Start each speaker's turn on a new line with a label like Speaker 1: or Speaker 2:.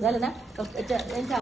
Speaker 1: 来来来，我我这，一下。